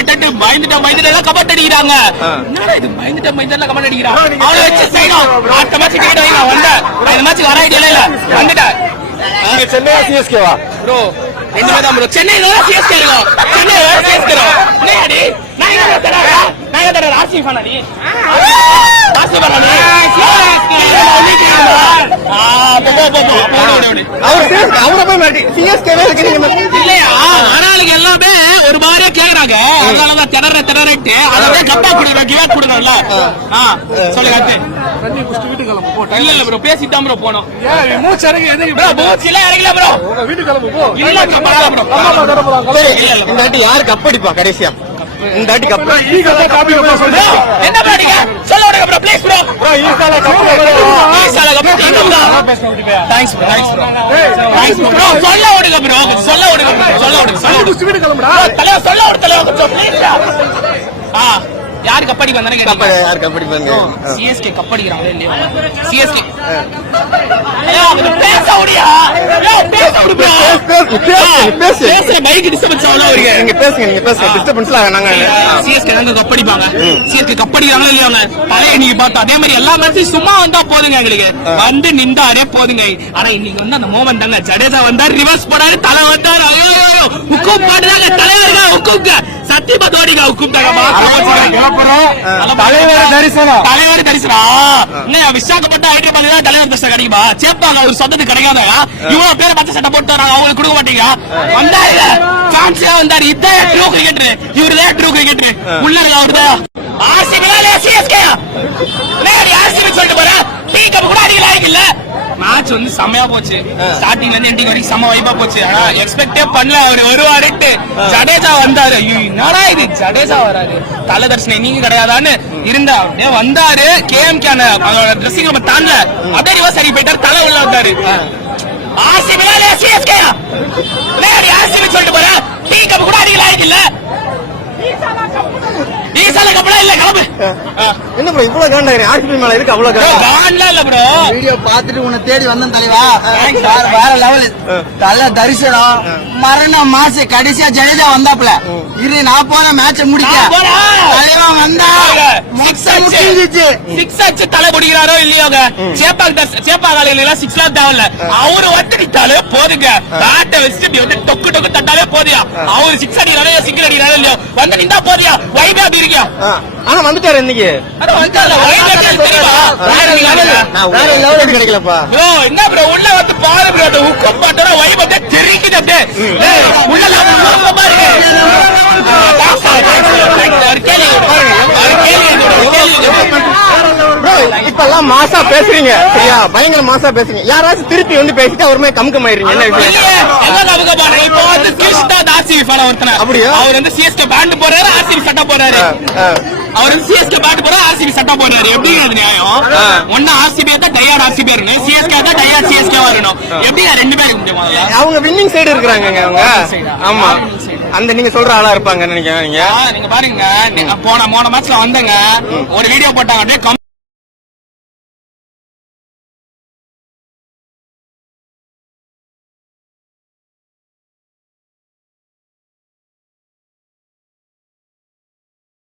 பயந்துட்டு பயந்துட்டு பயந்துட்டு எல்லாம் கமெண்ட் அடிக்கிறாங்க. என்னடா இது பயந்துட்டு பயந்துட்டு கமெண்ட் அடிக்கிறான் அவனை வச்சு செய்யணும் அடுத்த மேட்ச் டிக்கெட் வாங்கி நான் இந்த மேட்ச் வர ஐடியா இல்ல. வந்துட்டேன் சென்னையா சிஎஸ்கேவா ப்ரோ ரெண்டு பேர் தான் ப்ரோ சென்னை சிஎஸ்கே இருக்கும் சென்னை சிஎஸ்கே இருக்கும் நான் நான் ராசி நீ? ராசி ஃபேனா நீ ஆ போ போ போ போ ஓடு ஓடு அவர் சிஎஸ்கே அவரை போய் மாட்டி சிஎஸ்கேவே இருக்கிறீங்க இல்லையா ஆனாளுங்க எல்லாமே ஒரு கேக்குறாங்க அதனாலதான் திணற திணறட்டு அதான் கப்பா கொடுக்குற கிவாட் கொடுக்குறோம்ல ஆ. சொல்லுங்க அடுத்து. தண்ணி குடிச்சிட்டு வீட்டுக்கு கிளம்பு போ இல்ல இல்ல ப்ரோ பேசிட்டு ப்ரோ போனோம் மூச்சு இறங்கி ப்ரோ மூச்சில இறங்கல ப்ரோ வீட்டுக்கு கிளம்பு போ. இல்ல ப்ரோ அம்மா தர போறாங்க சரி இந்த வாட்டி யாரு கப் அடிப்பா கடைசியா? இந்த வாட்டி கப் ஈகா காப்பி வைப்பா சொல்லு என்ன பாடிங்க சொல்ல விடுங்க bro please bro bro ஈகால cup thanks bro thanks bro thanks bro சொல்ல விடுங்க ப்ரோ சொல்ல யாரு கப்படிக்கு வந்தானே. யாரு கப் அடிப்பாங்க சிஎஸ்கே கப் அடிக்கிறாங்களே இல்லையா சிஎஸ்கே பேச முடியா? பேச முடி bro. பேசு, பேசு, பேசு. பேசுற மைக் டிஸ்டர்பன்ஸ் ஆகல அவருக்கு. நீங்க பேசுங்க நீங்க பேசுங்க. டிஸ்டர்பன்ஸ்ல நாங்க சிஎஸ்கே தாங்க கப்படிப்பாங்க சிஎஸ்கே கப்படிக்கிறாங்களா இல்லையாங்க? தலையை நீங்க பார்த்தா. அதே மாதிரி எல்லா மேட்சும் சும்மா வந்தா போதுங்க எங்களுக்கு. வந்து நின்றாரே போதுங்க. ஆனா இன்னைக்கு வந்து அந்த தாங்க. ஜடேஜா வந்தாரு ரிவர்ஸ் போனாரு தலை வந்தாரு. ஐயோ, ஹுக்கும் பாடுறாங்க தலைவருங்க ஹுக்குங்க சத்தியமா தோடிங்க ஹுக்கும் தலைவர் தரிசனம். தலைவர் தரிசனம். என்ன விசாகப்பட்ட ஐடி பண்ணி தான் தலைவர் தரிசனம் கிடைக்குமா? சேப்பாங்க ஒரு சொந்தத்துக்கு கிடைக்காத இவ்வளவு பேர் பச்சை சட்டை போட்டு வராங்க அவங்களுக்கு கொடுக்க மாட்டீங்க வந்தாரு. சான்ஸே வந்தாரு. இதான் ட்ரூ கிரிக்கெட்டர் இவருதான் ட்ரூ கிரிக்கெட்டர் உள்ள அவருதான். ஆர்சிபி சிஎஸ்கே சொல்லிட்டு போற? டீ கப் கூட அடிக்கல மேட்ச் வந்து செமையா போச்சு. ஸ்டார்டிங்ல இருந்து எண்டிங் வரைக்கும் செம வைப்பா போச்சு. ஆனா எக்ஸ்பெக்டே பண்ணல. அவர் வருவாருட்டு ஜடேஜா வந்தாரு. ஐயோ, என்னடா இது? ஜடேஜா வராரு. தல தர்ஷனம் நீங்க கிடையாதான்னு இருந்தா அப்படியே வந்தாரு. கேஎம் கேன ட்ரெஸ்ஸிங் நம்ம தாண்டல. அப்படியே ரிவர்ஸ் அடி போயிட்டாரு. தலை உள்ள வந்தாரு. ஆர்சிபி சொல்லிட்டு போற. டீ கப் கூட அடிக்கல அடிக்கல ஈசால கப்பலா இல்ல கிளம்பு என்ன ப்ரோ இவ்வளவு காண்டாயிரு ஆர்சிபி மேல இருக்கு அவ்வளவு காண்டா இல்ல ப்ரோ வீடியோ பார்த்துட்டு உன்னை தேடி வந்தேன் தலைவா. வேற லெவல் தல தரிசனம். மரண மாசு கடைசியா ஜடேஜா வந்தாப்ல இரு நான் போன மேட்ச முடிக்க. தலைவா வந்தா. சிக்ஸ் தலை பிடிக்கிறாரோ இல்லையோங்க சேப்பாக் சேப்பாக் இல்ல சிக்ஸ் எல்லாம் தேவையில்ல அவரு வந்துட்டாலே போதுங்க. பேட்டை வச்சுட்டு வந்து டொக்கு டொக்கு தட்டாலே போதியா? அவரு சிக்ஸ் அடிக்கிறாரோ சிங்கிள் அடிக்கிறாரோ இல்லையோ? வந்து நின்றா போதியா? வைபே அப்படி இருக்கியா ஆனா வந்துட்டாரு இன்னைக்கு. அட வந்தால வைபே தெரியுமா? வேற level. நான் வேற லெவலுக்கு கிடைக்கலப்பா. ப்ரோ என்ன ப்ரோ? உள்ள வந்து பாரு ப்ரோ. அந்த உக்கம் பட்டற வைப் அப்படியே தெரிக்குது அப்படியே. ஏய், உள்ள நம்ம பாருங்க ஒரு கேள்வி ஒரு கேள்வி ஒரு கேள்வி ப்ரோ இப்ப எல்லாம் மாசா பேசுறீங்க. சரியா? பயங்கர மாசா பேசுறீங்க. யாராச்சும் திருப்பி வந்து பேசிட்டு அவருமே கமுக்கம் ஆயிருங்க என்ன விஷயம்? கிருஷ்ணா அந்த RCB fan ஆ ஒருத்தனை. அப்படியா? அவர் வந்து CSK பேண்ட் போறாரு, RCB சட்டை போறாரு. அவர் வந்து CSK பேண்ட் போறாரு, RCB சட்டை போறாரு. எப்படிங்க அது நியாயம்? ஆ. ஒண்ணு RCB தான் diehard RCB இருக்கணும், CSK தான் diehard CSK வா இருக்கணும். எப்படிங்க ரெண்டுமே இருக்க முடியுமா அதுல? அவங்க வின்னிங் சைடு இருக்கிறாங்க அவங்க? ஆமா? அந்த நீங்க சொல்ற ஆளா இருப்பாங்கன்னு நினைக்கிறேன் நீங்க பாருங்க நீங்க போன போன மேட்ச்ல வந்தங்க ஒரு வீடியோ போட்டாங்க அப்படியே